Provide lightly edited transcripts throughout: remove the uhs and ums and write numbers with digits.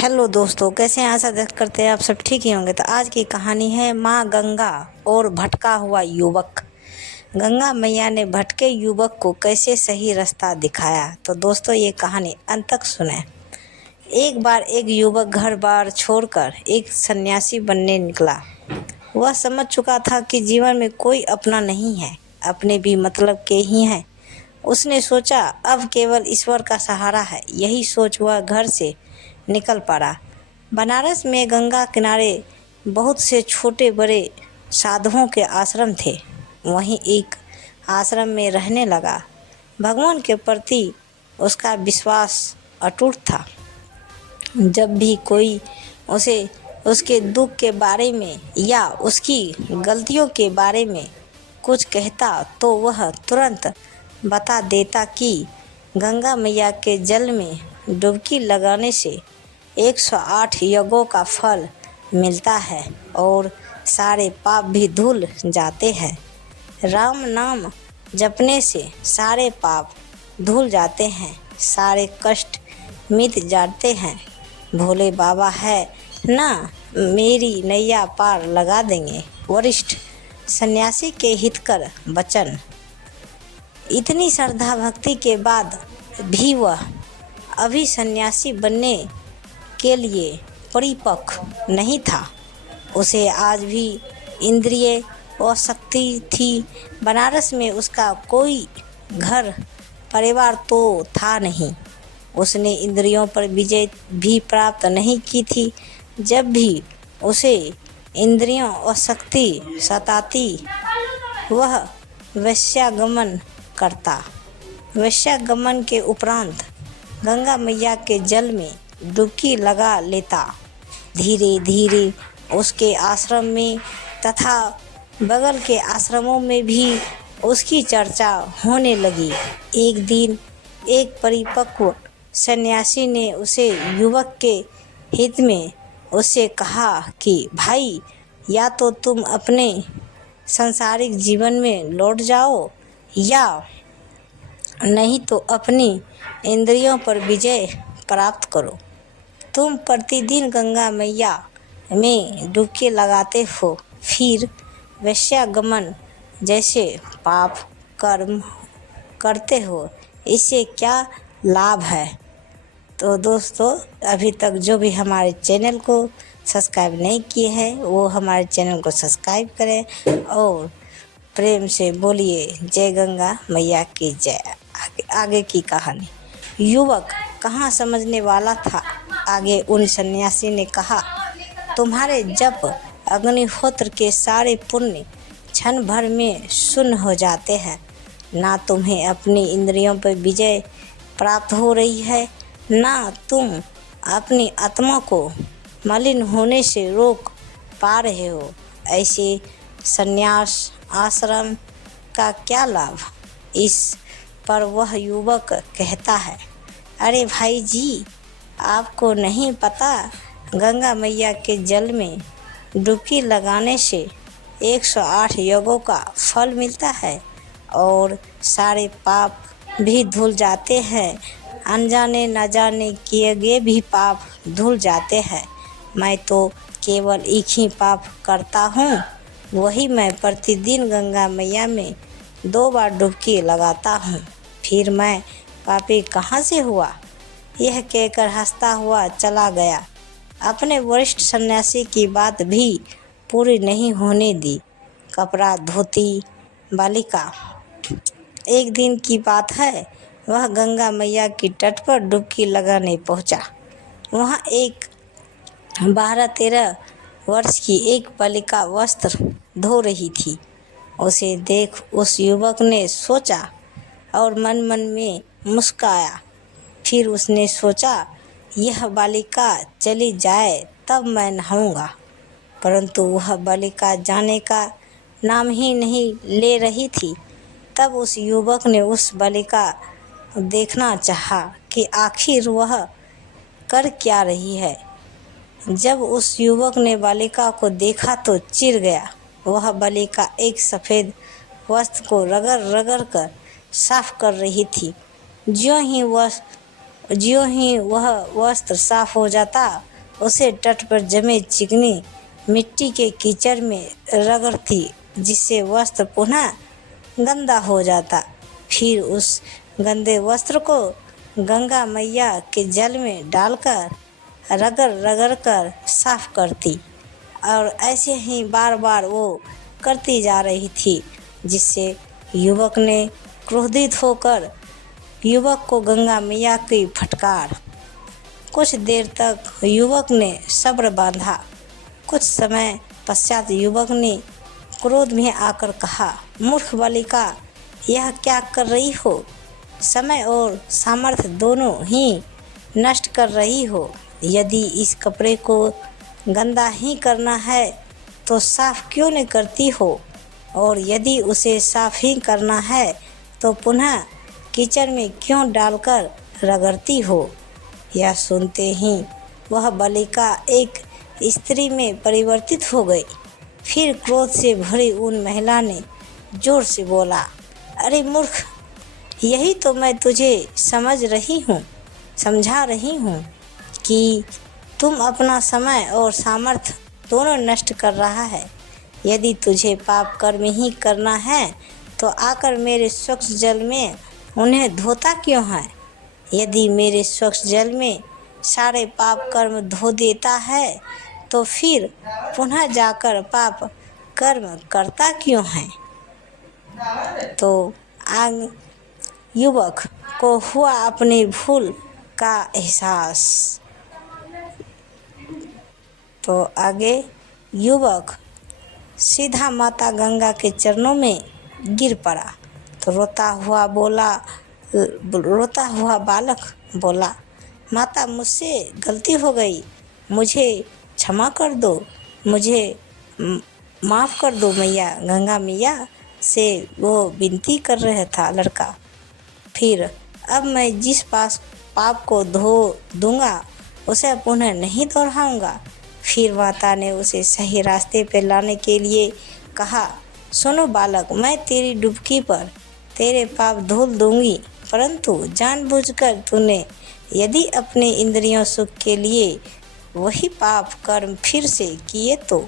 Hello दोस्तों, कैसे हैं? आशा व्यक्त करते हैं आप सब ठीक ही होंगे। तो आज की कहानी है माँ गंगा और भटका हुआ युवक। गंगा मैया ने भटके युवक को कैसे सही रास्ता दिखाया। तो दोस्तों, ये कहानी अंत तक सुने। एक बार एक युवक घर बार छोड़कर एक सन्यासी बनने निकला। वह समझ चुका था कि जीवन में कोई अपना नहीं है, अपने भी मतलब के ही हैं। उसने सोचा अब केवल ईश्वर का सहारा है। यही सोच वह घर से निकल पड़ा। बनारस में गंगा किनारे बहुत से छोटे बड़े साधुओं के आश्रम थे। वहीं एक आश्रम में रहने लगा। भगवान के प्रति उसका विश्वास अटूट था। जब भी कोई उसे उसके दुख के बारे में या उसकी गलतियों के बारे में कुछ कहता तो वह तुरंत बता देता कि गंगा मैया के जल में डुबकी लगाने से 108 यज्ञों का फल मिलता है और सारे पाप भी धुल जाते हैं। राम नाम जपने से सारे पाप धुल जाते हैं, सारे कष्ट मिट जाते हैं। भोले बाबा है ना, मेरी नैया पार लगा देंगे। वरिष्ठ सन्यासी के हितकर वचन। इतनी श्रद्धा भक्ति के बाद भी वह अभी सन्यासी बनने के लिए परिपक्व नहीं था। उसे आज भी इंद्रिय और शक्ति थी। बनारस में उसका कोई घर परिवार तो था नहीं। उसने इंद्रियों पर विजय भी प्राप्त नहीं की थी। जब भी उसे इंद्रियों और शक्ति सताती वह वैश्यागमन करता। वैश्यागमन के उपरांत गंगा मैया के जल में डुबकी लगा लेता। धीरे धीरे उसके आश्रम में तथा बगल के आश्रमों में भी उसकी चर्चा होने लगी। एक दिन एक परिपक्व सन्यासी ने उसे युवक के हित में उससे कहा कि भाई, या तो तुम अपने सांसारिक जीवन में लौट जाओ या नहीं तो अपनी इंद्रियों पर विजय प्राप्त करो। तुम प्रतिदिन गंगा मैया में डुबकी लगाते हो, फिर वैश्यागमन जैसे पाप कर्म करते हो, इससे क्या लाभ है? तो दोस्तों, अभी तक जो भी हमारे चैनल को सब्सक्राइब नहीं किए हैं वो हमारे चैनल को सब्सक्राइब करें और प्रेम से बोलिए जय गंगा मैया की जय। आगे की कहानी। युवक कहाँ समझने वाला था। आगे उन सन्यासी ने कहा, तुम्हारे जप अग्निहोत्र के सारे पुण्य क्षण भर में शून्य हो जाते हैं। ना तुम्हें अपनी इंद्रियों पर विजय प्राप्त हो रही है, ना तुम अपनी आत्मा को मलिन होने से रोक पा रहे हो। ऐसे संन्यास आश्रम का क्या लाभ? इस पर वह युवक कहता है, अरे भाई जी, आपको नहीं पता, गंगा मैया के जल में डुबकी लगाने से 108 यज्ञों का फल मिलता है और सारे पाप भी धुल जाते हैं। अनजाने न जाने किए गए भी पाप धुल जाते हैं। मैं तो केवल एक ही पाप करता हूँ, वही मैं प्रतिदिन गंगा मैया में 2 बार डुबकी लगाता हूँ। फिर मैं पापी कहाँ से हुआ? यह कहकर हंसता हुआ चला गया। अपने वरिष्ठ सन्यासी की बात भी पूरी नहीं होने दी। कपड़ा धोती बालिका। एक दिन की बात है, वह गंगा मैया की तट पर डुबकी लगाने पहुंचा। वहाँ एक 12-13 वर्ष की एक बालिका वस्त्र धो रही थी। उसे देख उस युवक ने सोचा और मन मन में मुस्काया। फिर उसने सोचा, यह बालिका चली जाए तब मैं नहाऊंगा। परंतु वह बालिका जाने का नाम ही नहीं ले रही थी। तब उस युवक ने उस बालिका देखना चाहा कि आखिर वह कर क्या रही है। जब उस युवक ने बालिका को देखा तो चिढ़ गया। वह बालिका एक सफ़ेद वस्त्र को रगड़ रगड़ कर साफ कर रही थी। ज्यों ही वह वस्त्र साफ हो जाता, उसे तट पर जमे चिकनी मिट्टी के कीचड़ में रगड़ती, जिससे वस्त्र पुनः गंदा हो जाता। फिर उस गंदे वस्त्र को गंगा मैया के जल में डालकर रगड़ रगड़ कर साफ करती और ऐसे ही बार बार वो करती जा रही थी, जिससे युवक ने क्रोधित होकर युवक को गंगा मैया की फटकार। कुछ देर तक युवक ने सब्र बांधा। कुछ समय पश्चात युवक ने क्रोध में आकर कहा, मूर्ख बालिका, यह क्या कर रही हो? समय और सामर्थ्य दोनों ही नष्ट कर रही हो। यदि इस कपड़े को गंदा ही करना है तो साफ क्यों नहीं करती हो, और यदि उसे साफ ही करना है तो पुनः कीचड़ में क्यों डालकर रगड़ती हो? यह सुनते ही वह बालिका एक स्त्री में परिवर्तित हो गई। फिर क्रोध से भरी उन महिला ने जोर से बोला, अरे मूर्ख, यही तो मैं तुझे समझा रही हूँ कि तुम अपना समय और सामर्थ्य दोनों नष्ट कर रहा है। यदि तुझे पाप कर्म ही करना है तो आकर मेरे स्वच्छ जल में उन्हें धोता क्यों है? यदि मेरे स्वच्छ जल में सारे पाप कर्म धो देता है तो फिर पुनः जाकर पाप कर्म करता क्यों है? तो आग युवक को हुआ अपनी भूल का एहसास। तो आगे युवक सीधा माता गंगा के चरणों में गिर पड़ा। तो रोता हुआ बालक बोला, माता, मुझसे गलती हो गई, मुझे क्षमा कर दो, मुझे माफ़ कर दो मैया। गंगा मैया से वो विनती कर रहा था लड़का। फिर अब मैं जिस पाप को धो दूंगा उसे पुनः नहीं दोहराऊंगा। फिर माता ने उसे सही रास्ते पर लाने के लिए कहा, सुनो बालक, मैं तेरी डुबकी पर तेरे पाप धुल दूंगी, परंतु जानबूझकर तूने यदि अपने इंद्रियों सुख के लिए वही पाप कर्म फिर से किए तो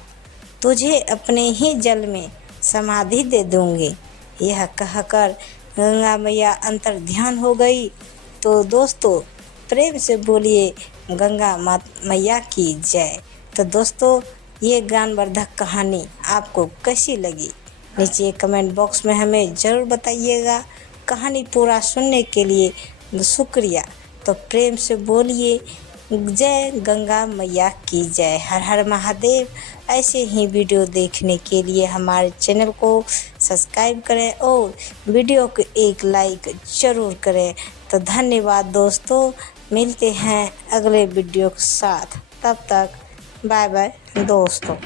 तुझे अपने ही जल में समाधि दे दूंगी। यह कहकर गंगा मैया अंतर ध्यान हो गई। तो दोस्तों, प्रेम से बोलिए गंगा मैया की जय। तो दोस्तों, ये ज्ञानवर्धक कहानी आपको कैसी लगी नीचे कमेंट बॉक्स में हमें ज़रूर बताइएगा। कहानी पूरा सुनने के लिए शुक्रिया। तो प्रेम से बोलिए जय गंगा मैया की जय। हर हर महादेव। ऐसे ही वीडियो देखने के लिए हमारे चैनल को सब्सक्राइब करें और वीडियो को एक लाइक ज़रूर करें। तो धन्यवाद दोस्तों, मिलते हैं अगले वीडियो के साथ। तब तक बाय बाय दोस्तों।